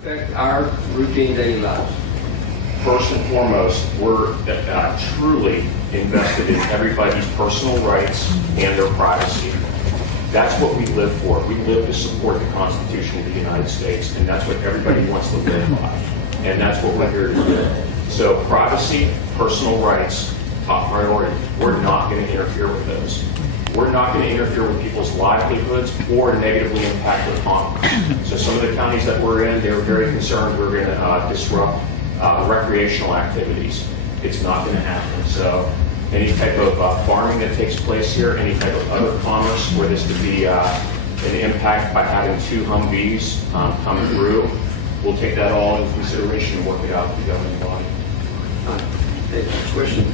affect our routine daily lives? First and foremost, we're truly invested in everybody's personal rights and their privacy. That's what we live for. We live to support the Constitution of the United States, and that's what everybody wants to live by. And that's what we're here to do. So privacy, personal rights, top priority. We're not going to interfere with those. We're not going to interfere with people's livelihoods or negatively impact their commerce. So some of the counties that we're in, they're very concerned we're going to disrupt recreational activities. It's not going to happen. So any type of farming that takes place here, any type of other commerce where this could be an impact by having 2 Humvees come through, we'll take that all into consideration and work it out with the governing body. Question.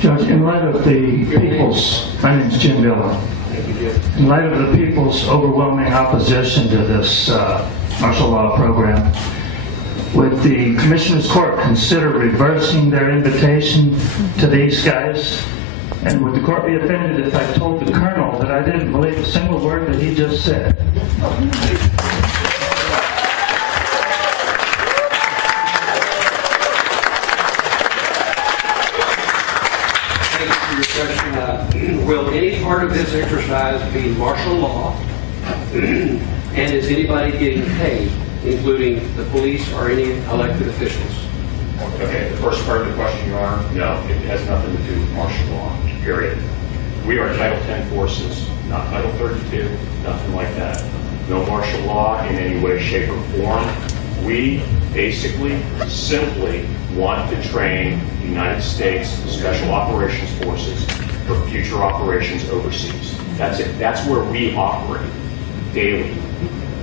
Judge, in light of the people's, my name is Jim Dillon. Thank you, Jim. In light of the people's overwhelming opposition to this martial law program, would the Commissioner's Court consider reversing their invitation to these guys? And would the court be offended if I told the Colonel that I didn't believe a single word that he just said? Will any part of this exercise be martial law? And is anybody getting paid, including the police or any elected officials? Okay, the first part of the question, Your Honor, no, it has nothing to do with martial law, period. We are Title 10 forces, not Title 32, nothing like that. No martial law in any way, shape, or form. We basically simply want to train the United States Special Operations Forces for future operations overseas. That's it. That's where we operate daily.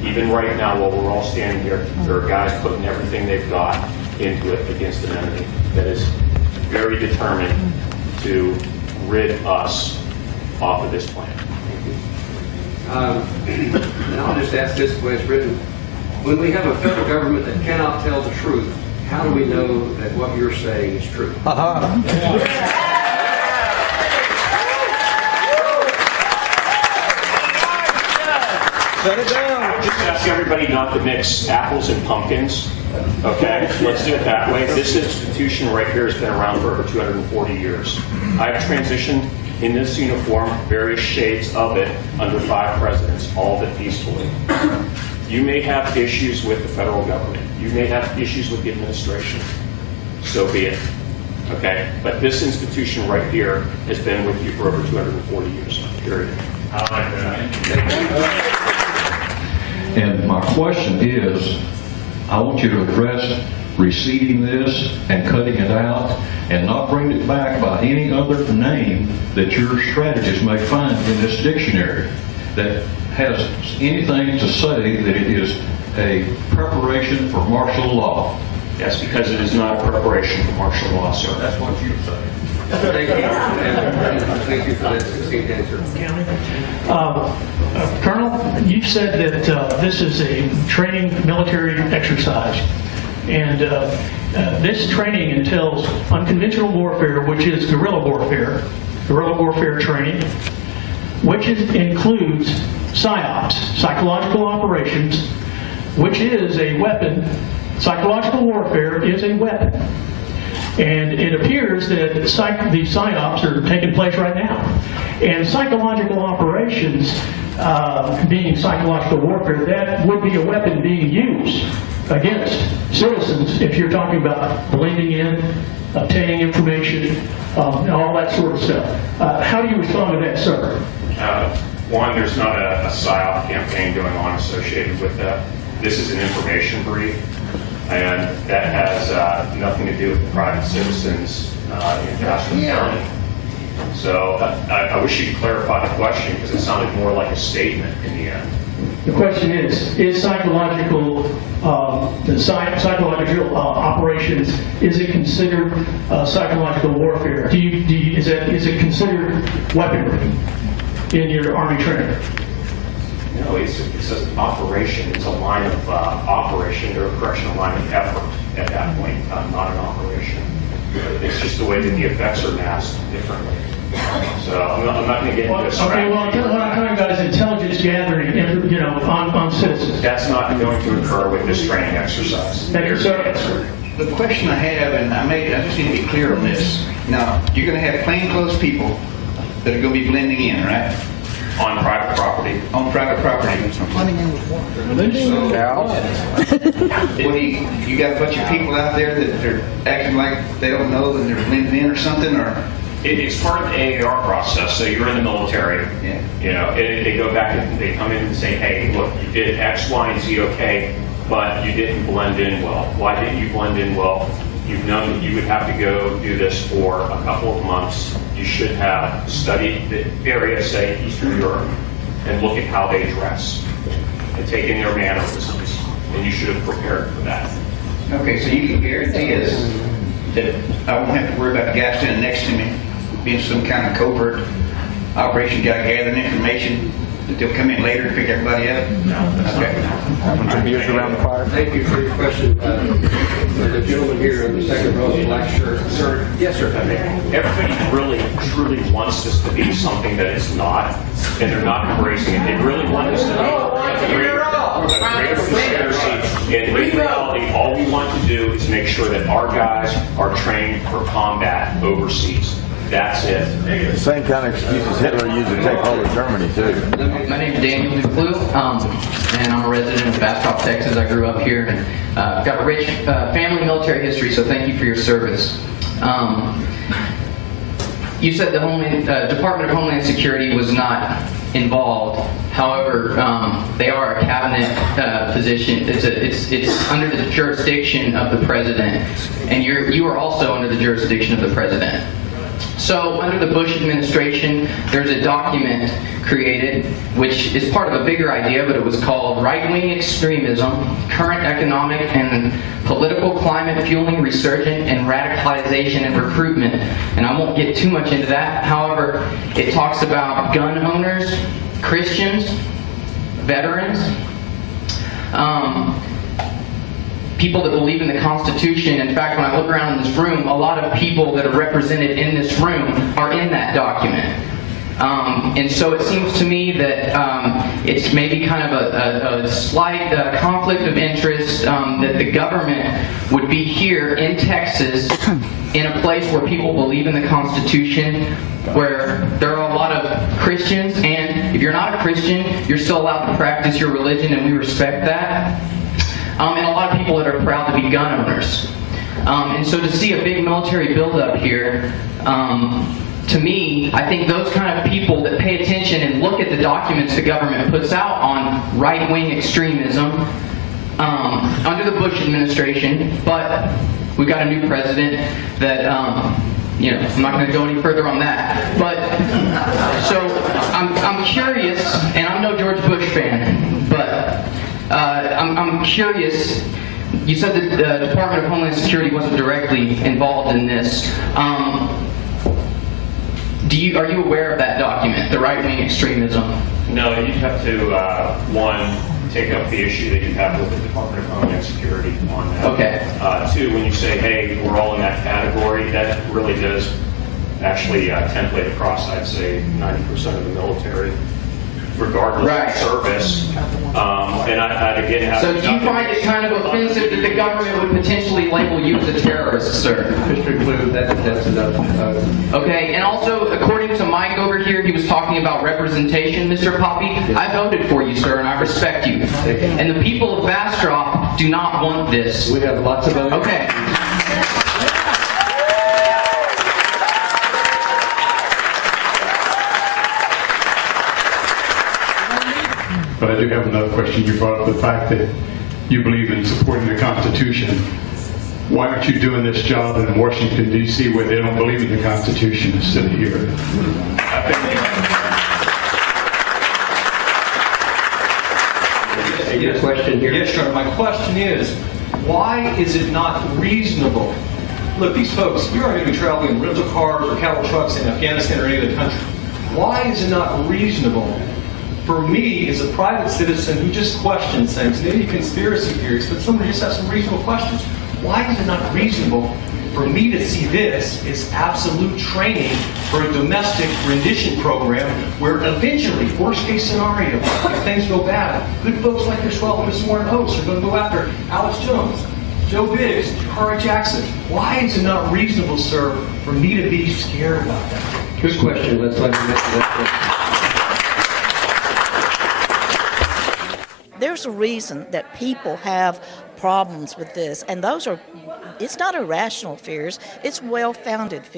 Even right now, while we're all standing here, there are guys putting everything they've got into it against an enemy that is very determined to rid us off of this planet. And I'll just ask this the way it's written. When we have a federal government that cannot tell the truth, how do we know that what you're saying is true? Shut it down. Just ask everybody not to mix apples and pumpkins. Okay, let's do it that way. This institution right here has been around for over 240 years. I've transitioned in this uniform, various shades of it, under 5 presidents, all of it peacefully. You may have issues with the federal government. You may have issues with the administration. So be it. Okay? But this institution right here has been with you for over 240 years. Period. I like that. And my question is, I want you to address receiving this and cutting it out and not bring it back by any other name that your strategist may find in this dictionary that has anything to say that it is a preparation for martial law. Yes, because it is not a preparation for martial law, sir. That's what you say. Thank you. Thank you for that succinct answer. Colonel, you said that this is a training military exercise, and this training entails unconventional warfare, which is guerrilla warfare training, which includes PSYOPs, psychological operations, which is a weapon. Psychological warfare is a weapon. And it appears that the PSYOPs are taking place right now. And psychological operations, being psychological warfare, that would be a weapon being used against citizens if you're talking about believing in, obtaining information, and all that sort of stuff. How do you respond to that, sir? One, there's not a PSYOP campaign going on associated with that. This is an information brief, and that has nothing to do with the private citizens in Jasper County. So I wish you could clarify the question, because it sounded more like a statement in the end. The question is psychological, psychological operations, is it considered psychological warfare? Is it considered weaponry in your Army training? No, it's an operation. It's a line of operation, or a correctional line of effort at that point, not an operation. It's just the way that the effects are masked differently. So I'm not going to get into a strategy. Okay, well, what I'm talking about is intelligence this gathering, on citizens? That's not going to occur with this training exercise. Thank you, There's sir. the answer. The question I have, and I just need to be clear on this. Now, you're going to have plainclothes people that are going to be blending in, right? On private property. On private property. What you got a bunch of people out there that are acting like they don't know and they're blending in or something, or? It's part of the AAR process. So you're in the military. Yeah. You know, they go back and they come in and say, hey, look, you did X, Y, and Z okay, but you didn't blend in well. Why didn't you blend in well? You've known that you would have to go do this for a couple of months. You should have studied the area, say Eastern Europe, and look at how they dress and take in their mannerisms. And you should have prepared for that. Okay, so you can guarantee us that I won't have to worry about the guy standing next to me being some kind of covert operation guy gathering information, that they'll come in later and pick everybody up? No, that's Okay. not. around the fire. Thank you for your question. The gentleman here in the second row, the black shirt. Sir, yes, sir. Everybody really, truly wants this to be something that it's not, and they're not embracing it. They really want this to be a greater conspiracy. And in reality, all we want to do is make sure that our guys are trained for combat overseas. That's it. The same kind of excuses Hitler used to take hold of Germany, too. My name is Daniel Duclue, and I'm a resident of Bastrop, Texas. I grew up here and got a rich family military history, so thank you for your service. You said the Department of Homeland Security was not involved. However, they are a cabinet position. It's under the jurisdiction of the president, and you are also under the jurisdiction of the president. So under the Bush administration, there's a document created which is part of a bigger idea, but it was called Right-Wing Extremism, Current Economic and Political Climate Fueling Resurgent and Radicalization and Recruitment. And I won't get too much into that. However, it talks about gun owners, Christians, veterans, people that believe in the Constitution. In fact, when I look around in this room, a lot of people that are represented in this room are in that document. And so it seems to me that it's maybe kind of a slight conflict of interest that the government would be here in Texas in a place where people believe in the Constitution, where there are a lot of Christians, and if you're not a Christian, you're still allowed to practice your religion, and we respect that. And a lot of people that are proud to be gun owners. And so to see a big military buildup here, to me, I think those kind of people that pay attention and look at the documents the government puts out on right-wing extremism under the Bush administration, but we've got a new president that, I'm not going to go any further on that. But, so I'm curious, and I'm no George Bush fan, but I'm curious. You said that the Department of Homeland Security wasn't directly involved in this. Are you aware of that document, the right-wing extremism? No, you'd have to, one, take up the issue that you have with the Department of Homeland Security on that. Okay. Two, when you say, hey, we're all in that category, that really does actually template across, I'd say, 90% of the military, regardless Right. of service. And I'd again have So do you find it kind of offensive that the government would potentially label you as a terrorist, sir? Mr. Clue, that's enough. Okay, and also, according to Mike over here, he was talking about representation, Mr. Poppy. I voted for you, sir, and I respect you. And the people of Bastrop do not want this. We have lots of other... Okay. But I do have another question. You brought up the fact that you believe in supporting the Constitution. Why aren't you doing this job in Washington, D.C., where they don't believe in the Constitution instead of here? Your question here. Yes, sir. My question is, why is it not reasonable? Look, these folks, you're not going to be traveling in rental cars or cattle trucks in Afghanistan or any other country. Why is it not reasonable for me as a private citizen who just questions things, maybe conspiracy theories, but someone who just has some reasonable questions? Why is it not reasonable for me to see this is absolute training for a domestic rendition program where eventually, worst case scenario, if things go bad, good folks like yourself, Ms. Warren Oates, are going to go after Alex Jones, Joe Biggs, Kara Jackson. Why is it not reasonable, sir, for me to be scared about that? Good question. Let's let him answer that question. There's a reason that people have problems with this, and it's not irrational fears, it's well-founded fears.